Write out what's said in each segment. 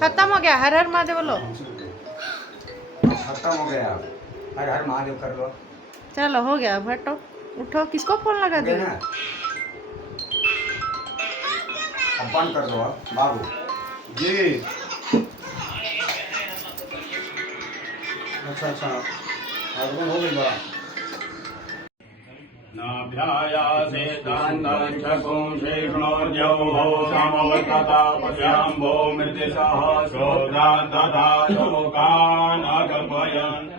खत्म हो गया। हर हर महादेव बोलो। खत्म हो गया। हर हर महादेव कर लो। चलो हो गया। हटो उठो। किसको फोन लगा हो गया दिया? ना? अब बंद कर दो बाबू जी। अच्छा अच्छा हो गई। नाभ्यायासे तान्तरिक्षकुं शेषणोर्जौः समवक्रतापस्याम्भो मृतिसः शोधान्तथा लोकान् अकल्पयन्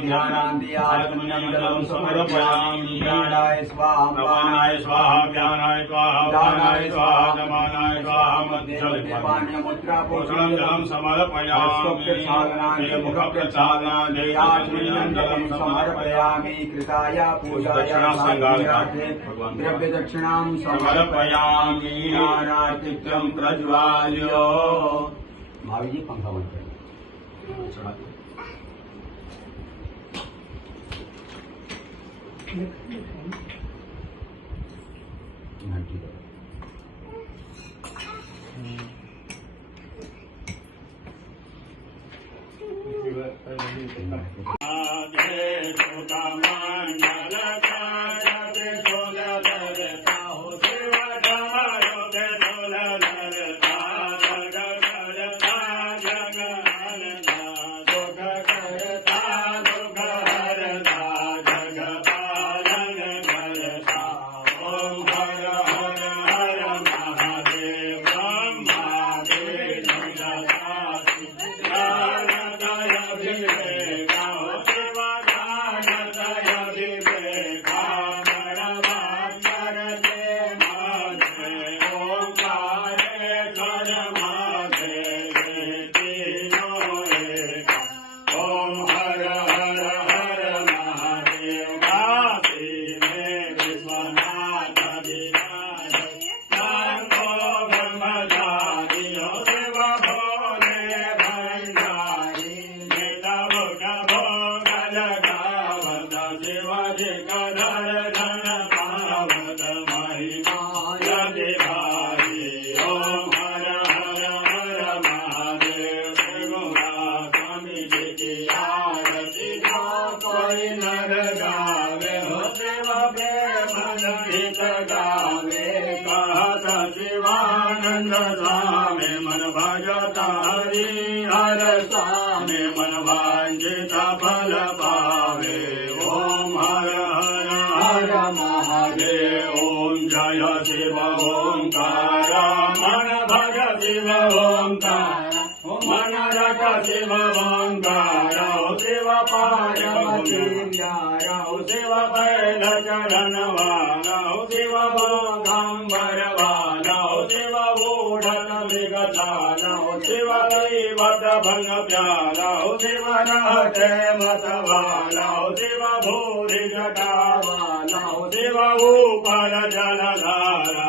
ध्यानान्तियात्मनिमलं समर्पयामि। ज्ञानाय स्वाहा नमानाय स्वाहा ज्ञानाय स्वाहा दानाय स्वाहा नमानाय स्वाहा मध्यपाण्यमुद्रापोषणं जलं समर्पयामि। मुखप्रसादनादेयात्मनिमलं समर्पयामि। कृताय पूजाय द्रव्यदक्षिणां समर्पयामि। ज्ञानार्तिक्यं प्रज्वाल्य। भाभी जी पंखा बंद करें। शिवानंद स्वामी मन भजता हरि हर स्वामी मन वांछित फल पावे। ओम हर हर हर महादेव। ओम जय शिव ओंकार मन भज शिव ओंकार मन रट शिव ओंकार। शिव पार्वती शिव बैल चरण वाला शिव भोगांबर वाला शिव बूढ़न विगताला शिव दैवत भंग प्याला शिव रहते मत वाला शिव भूरि जटा वाला शिव ऊपर जलधारा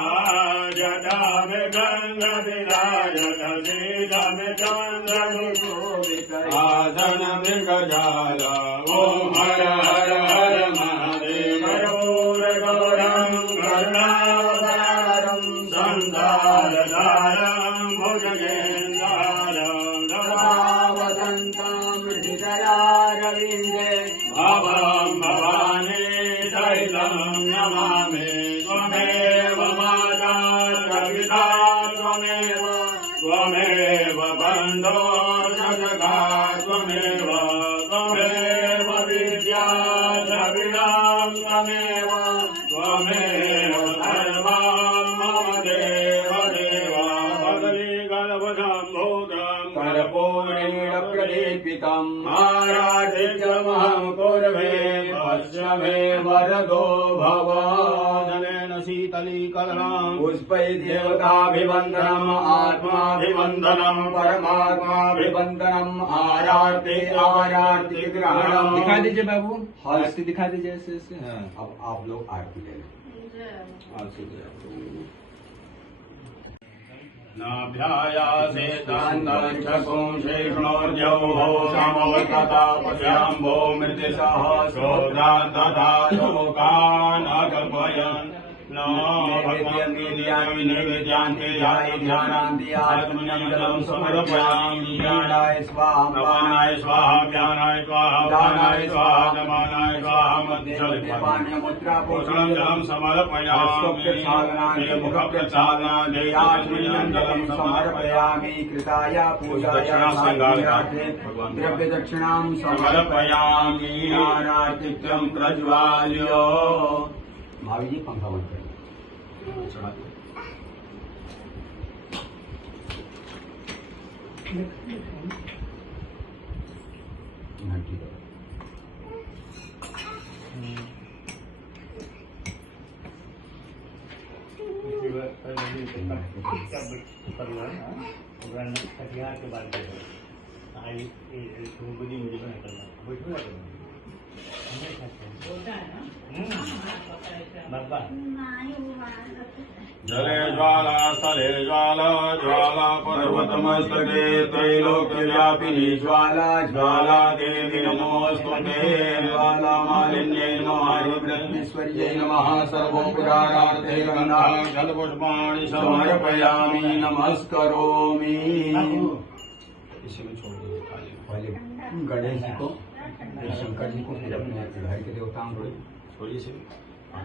जटा में गंगा विराजत सीधा में चंद्र शोभित आसन में गजाला। ओम हर हर हर महादेव। गौर गौरं करुणावतारं संसारसारं भुजगेन्द्रं सदावसन्तं हृदयारविन्दे भवं भवानी दैलं नमामि। त्वमेव माता प्रपिता त्वमेव बन्धो जगता त्वमेव विद्या द्रविणं त्वमेव सर्वं मम देव देव। बदलीगणवधम्भूतं कर्पूरेण प्रदीपितं आराधितमहं कुर्वे पश्य मे वरदो भव। शीतलीकलनं पुष्पै देवताभिवन्दनम् आत्माभिवन्दनं परमात्माभिवन्दनम् आरार्ते आरार्ति ग्रहणम्। दिखा दीजिए बाबू। आरती दिखा दीजिए ऐसे ऐसे। अब आप लोग आरती ले लें। नाभ्यायासे तान्तरिक्षकुं शेषणोर्जौः समवक्रतापस्याम्भो मृतिसः शोधान्तथा लोकान् अकल्पयन्। जलम समर्पयामि ज्ञानाय स्वाहा अपानाय स्वाहा ज्ञानाय स्वाहा दानाय स्वाहा समानाय स्वाहा मध्यपाण्यमुद्रापोषणं जलम समर्पयामि मुखप्रक्षालनाय जलम समर्पयामि कृताय पूजाय द्रव्य दक्षिणां समर्पयामि ज्ञानार्थिक्यं प्रज्वाल्य भाभी जी पंखा बंद करें घंटी दो कटिहार के बाद मुझे बना करना बाबा जले ज्वाला स्थले ज्वाला ज्वाला पर्वतमस्तके त्रैलोक्यव्यापिनी ज्वाला ज्वाला देवी नमोस्तुते ज्वाला मालिन्यै नमः हरिब्रह्मेश्वर्यै नमः सर्वं पुराणार्थे गन्धाः जलपुष्पाणि समर्पयामि नमस्करोमि। इसी में छोड़ दीजिए खाली पहले गणेश जी को शंकर जी को फिर अपने घर के देवताओं को छोड़िए से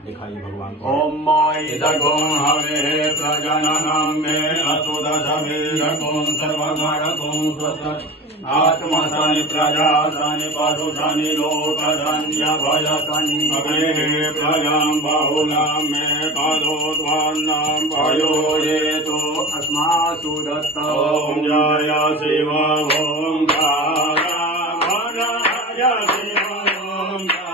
दिखाइए भगवान को। ओम इदगों हवे प्रजननं मे असुदशमीरकों सर्वगणकों स्वस्ति आत्मसनि प्रजासनि पशुसनि लोकधन्यभयसनि अग्ने प्रजां बहुलां मे कलोद्वान्नां भयो हेतो अस्मासु दत्त। ॐ जय शिव ओंकार जय शिव ओंकार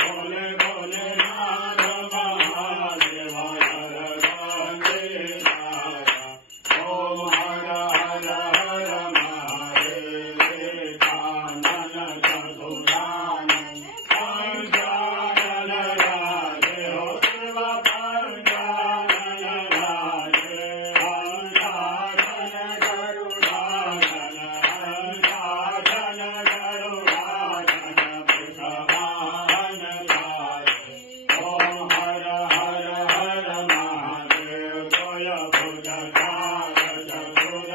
बोले बोले नाद महादेव हर ओम हर हर हर महादेव कानन चतुरान पंचानन राजे हो शिव पंचानन राजे हंसानन गरुडानन हंसानन गरुडानन वृषभानन राजे ओम हर हर हर महादेव जय भुज चतुर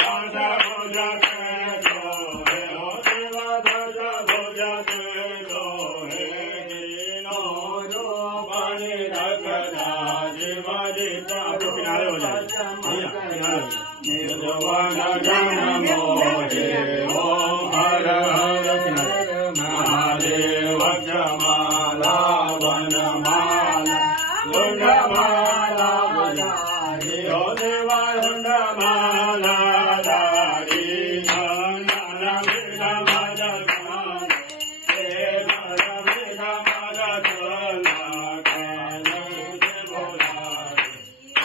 दश भुज के हे हो शिव दश भुज के हे दीनो रूपनि रखदा शिव जिता किनारे हो जाए निर्वन जन मोहे ओम हर हर महादेव जमाला वनमाला गुंडमाला बजारी हो देवा गुंडमाला दारी नंदन विघ मदन हे नर विघ मदन कान से बोला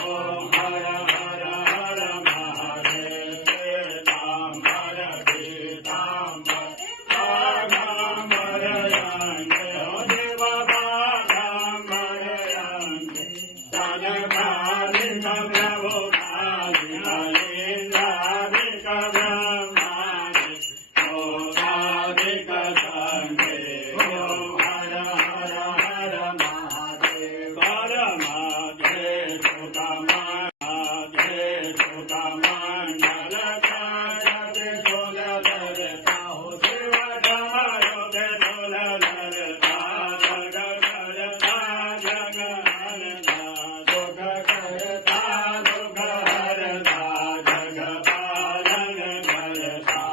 ओम हर हर हर महादेव पीताम्बर पीताम्बर बागाम्बर यांगे हो देवा बागाम्बर यांगे तनकालिक प्रभु कालिक ब्रह्मादि ओमादिक संगे ओम हर हर हर महादेव परमादेव सुतमंगल कारते सोलधरता हो शिव धमायोगे सोलधरता जग करता जग हरता दुख करता दुख हरता जग पालन करता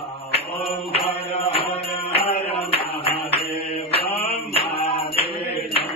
ओम हर हर हर महादेव ब्रह्मा विष्णु